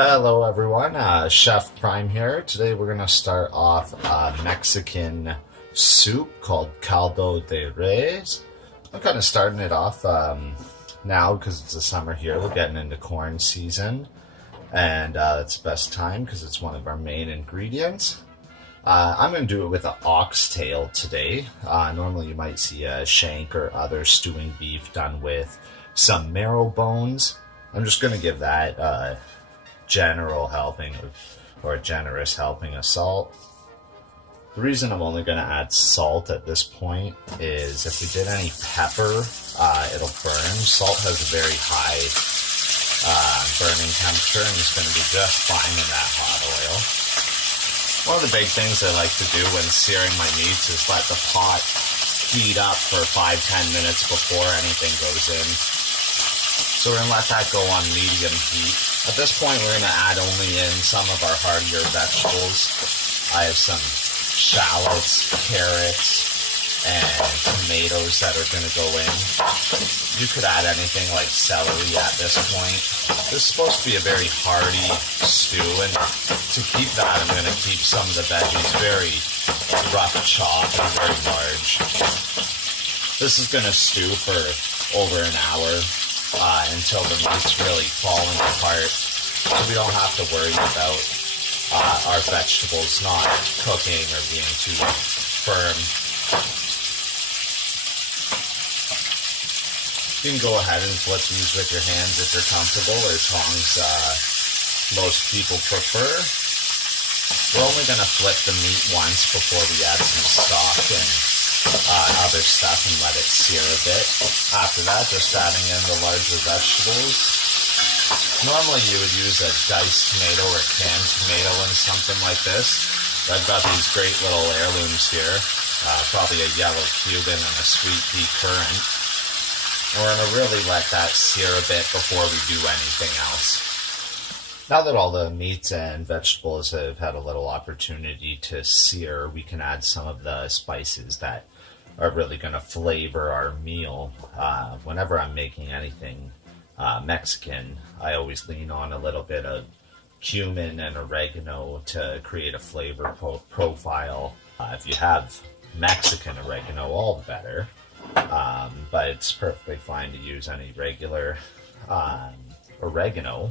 Hello everyone, Chef Prime here. Today we're going to start off a Mexican soup called Caldo De Res. I'm kind of starting it off now because it's the summer here. We're getting into corn season and it's the best time because it's one of our main ingredients. I'm going to do it with an oxtail today. Normally you might see a shank or other stewing beef done with some marrow bones. I'm just going to give that general helping or a generous helping of salt. The reason I'm only going to add salt at this point is if we did any pepper, it'll burn. Salt has a very high burning temperature and it's going to be just fine in that hot oil. One of the big things I like to do when searing my meats is let the pot heat up for 5-10 minutes before anything goes in. So we're going to let that go on medium heat. At this point, we're going to add only in some of our heartier vegetables. I have some shallots, carrots, and tomatoes that are going to go in. You could add anything like celery at this point. This is supposed to be a very hearty stew, and to keep that, I'm going to keep some of the veggies very rough chopped and very large. This is going to stew for over an hour. Until the meat's really falling apart, so we don't have to worry about our vegetables not cooking or being too firm. You can go ahead and flip these with your hands if you're comfortable, or tongs most people prefer. We're only going to flip the meat once before we add some stock and other stuff and let it sear a bit. After that, just adding in the larger vegetables. Normally you would use a diced tomato or canned tomato in something like this. I've got these great little heirlooms here, probably a yellow Cuban and a sweet pea currant. We're going to really let that sear a bit before we do anything else. Now that all the meats and vegetables have had a little opportunity to sear, we can add some of the spices that are really going to flavor our meal. Whenever I'm making anything Mexican, I always lean on a little bit of cumin and oregano to create a flavor profile. If you have Mexican oregano, all the better. But it's perfectly fine to use any regular oregano.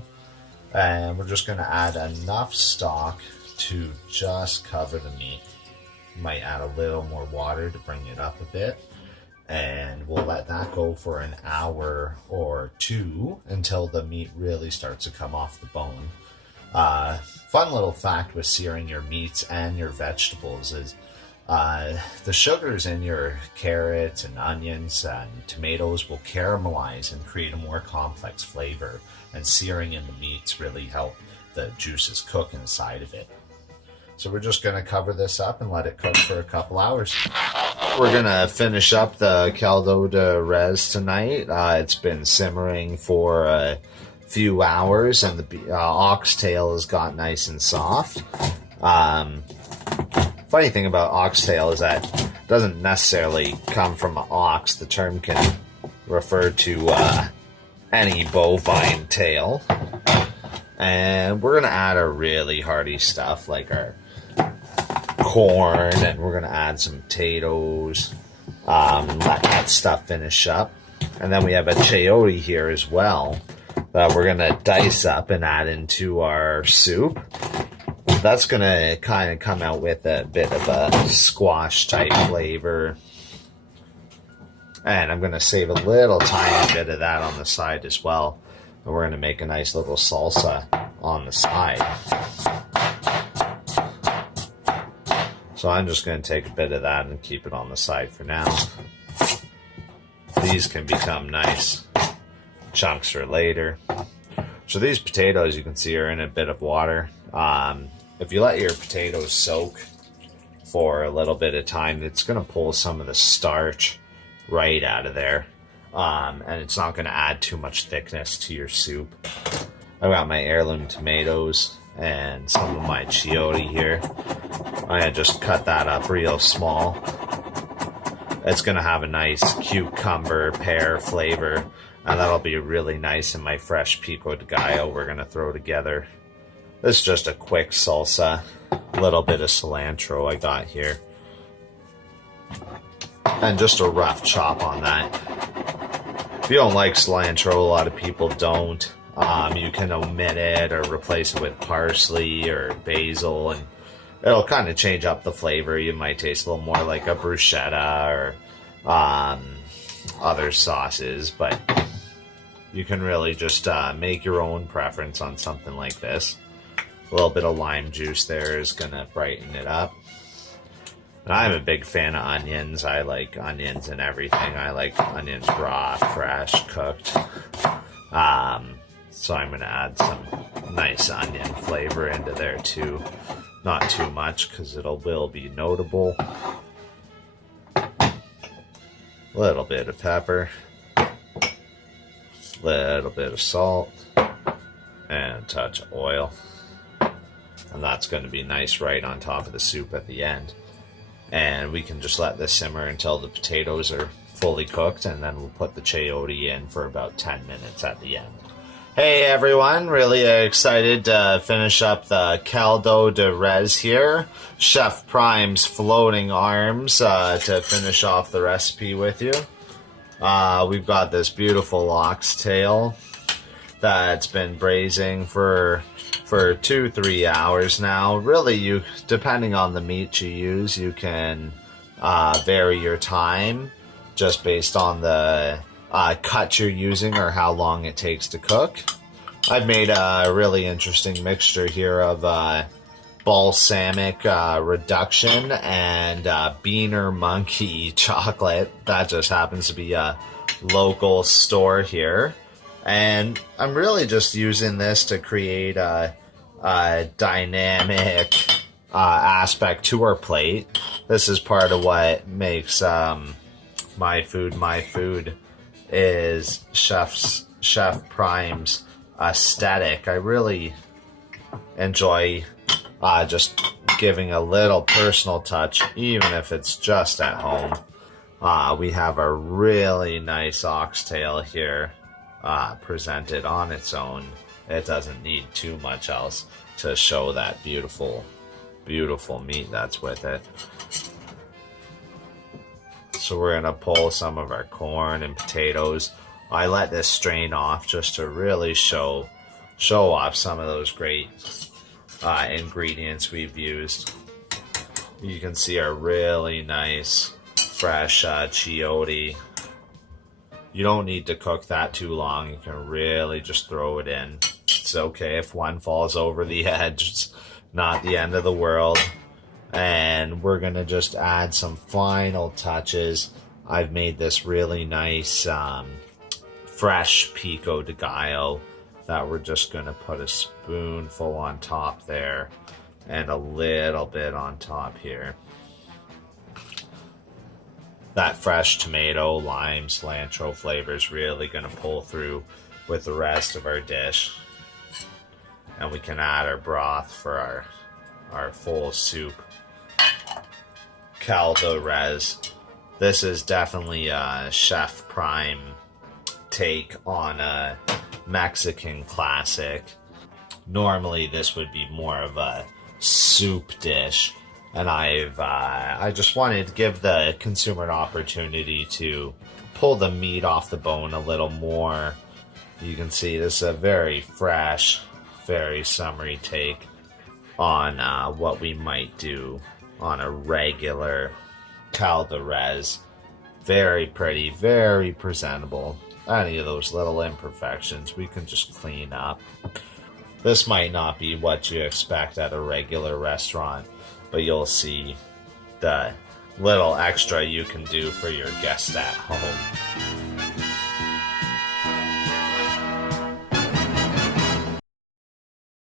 And we're just going to add enough stock to just cover the meat. You might add a little more water to bring it up a bit. And we'll let that go for an hour or two until the meat really starts to come off the bone. Fun little fact with searing your meats and your vegetables is the sugars in your carrots and onions and tomatoes will caramelize and create a more complex flavor, and searing in the meats really help the juices cook inside of it. So we're just going to cover this up and let it cook for a couple hours. We're going to finish up the Caldo De Res tonight. It's been simmering for a few hours and the oxtail has got nice and soft. Funny thing about oxtail is that it doesn't necessarily come from an ox. The term can refer to any bovine tail. And we're going to add our really hearty stuff like our corn, and we're going to add some potatoes, let that stuff finish up. And then we have a chayote here as well that we're going to dice up and add into our soup. That's going to kind of come out with a bit of a squash type flavor. And I'm going to save a little tiny bit of that on the side as well. And we're going to make a nice little salsa on the side. So I'm just going to take a bit of that and keep it on the side for now. These can become nice chunks for later. So these potatoes, you can see, are in a bit of water. If you let your potatoes soak for a little bit of time, it's going to pull some of the starch right out of there. And it's not going to add too much thickness to your soup. I've got my heirloom tomatoes and some of my chayote here. I'm going to just cut that up real small. It's going to have a nice cucumber pear flavor, and that'll be really nice in my fresh pico de gallo we're going to throw together. This is just a quick salsa, a little bit of cilantro I got here, and just a rough chop on that. If you don't like cilantro, a lot of people don't. You can omit it or replace it with parsley or basil, and it'll kind of change up the flavor. You might taste a little more like a bruschetta or other sauces, but you can really just make your own preference on something like this. A little bit of lime juice there is going to brighten it up. And I'm a big fan of onions. I like onions and everything. I like onions raw, fresh, cooked. So I'm going to add some nice onion flavor into there too. Not too much because will be notable. A little bit of pepper. Little bit of salt. And a touch of oil. And that's going to be nice right on top of the soup at the end. And we can just let this simmer until the potatoes are fully cooked, and then we'll put the chayote in for about 10 minutes at the end. Hey everyone, really excited to finish up the Caldo De Res here. Chef Prime's floating arms to finish off the recipe with you. We've got this beautiful oxtail that's been braising for 2-3 hours now. Really, depending on the meat you use, you can vary your time just based on the cut you're using or how long it takes to cook. I've made a really interesting mixture here of balsamic reduction and Beaner Monkey chocolate. That just happens to be a local store here. And I'm really just using this to create a dynamic aspect to our plate. This is part of what makes my food is Chef Prime's aesthetic. I really enjoy just giving a little personal touch, even if it's just at home. We have a really nice oxtail here presented on its own. It doesn't need too much else to show that beautiful, beautiful meat that's with it. So we're gonna pull some of our corn and potatoes. I let this strain off just to really show off some of those great ingredients we've used. You can see our really nice fresh chayote. You don't need to cook that too long. You can really just throw it in. It's okay if one falls over the edge. It's not the end of the world. And we're gonna just add some final touches. I've made this really nice fresh pico de gallo that we're just gonna put a spoonful on top there and a little bit on top here. That fresh tomato, lime, cilantro flavor is really gonna pull through with the rest of our dish. And we can add our broth for our full soup. Caldo De Res. This is definitely a Chef Prime take on a Mexican classic. Normally this would be more of a soup dish, and I just wanted to give the consumer an opportunity to pull the meat off the bone a little more. You can see this is a very fresh, very summery take on what we might do on a regular Caldo De Res. Very pretty, very presentable. Any of those little imperfections we can just clean up. This might not be what you expect at a regular restaurant, but you'll see the little extra you can do for your guests at home.